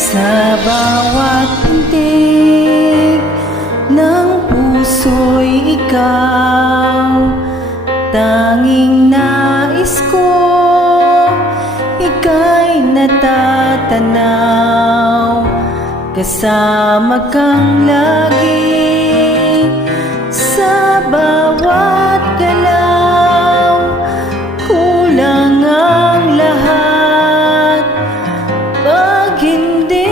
Sa bawat pintig ng puso'y ikaw, tanging nais ko, ika'y natatanaw. Kasama kang lagi sa bawat galaw, kulang ang lahat pag hindi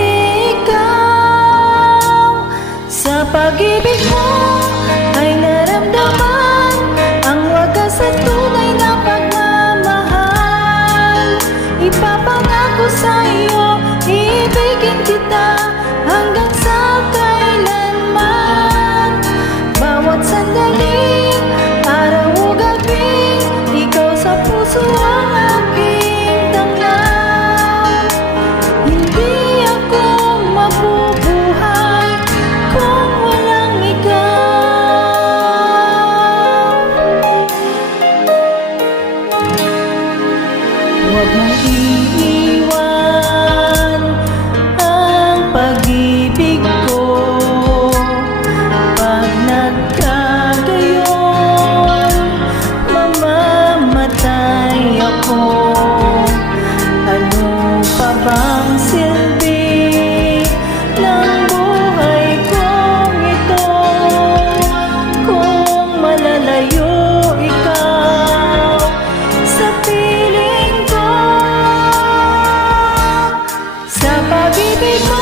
ikaw. Sa pag-ibig mo ay naramdaman ang wagas at tunay na pagmamahal. Ipapangako sa iyo, ibigin kita hanggang sa kailanman. Bawat sandali, araw o gabi, ikaw sa puso ang aking tanglaw. Hindi ako mabubuhay kung walang ikaw. Huwag mong iiwan ang pag-ibig ko. Pag nagkagayon, mamamatay ako. Ano pa bang silbi ng buhay kong ito kung malalayo ikaw sa piling ko? Sa pag-ibig mo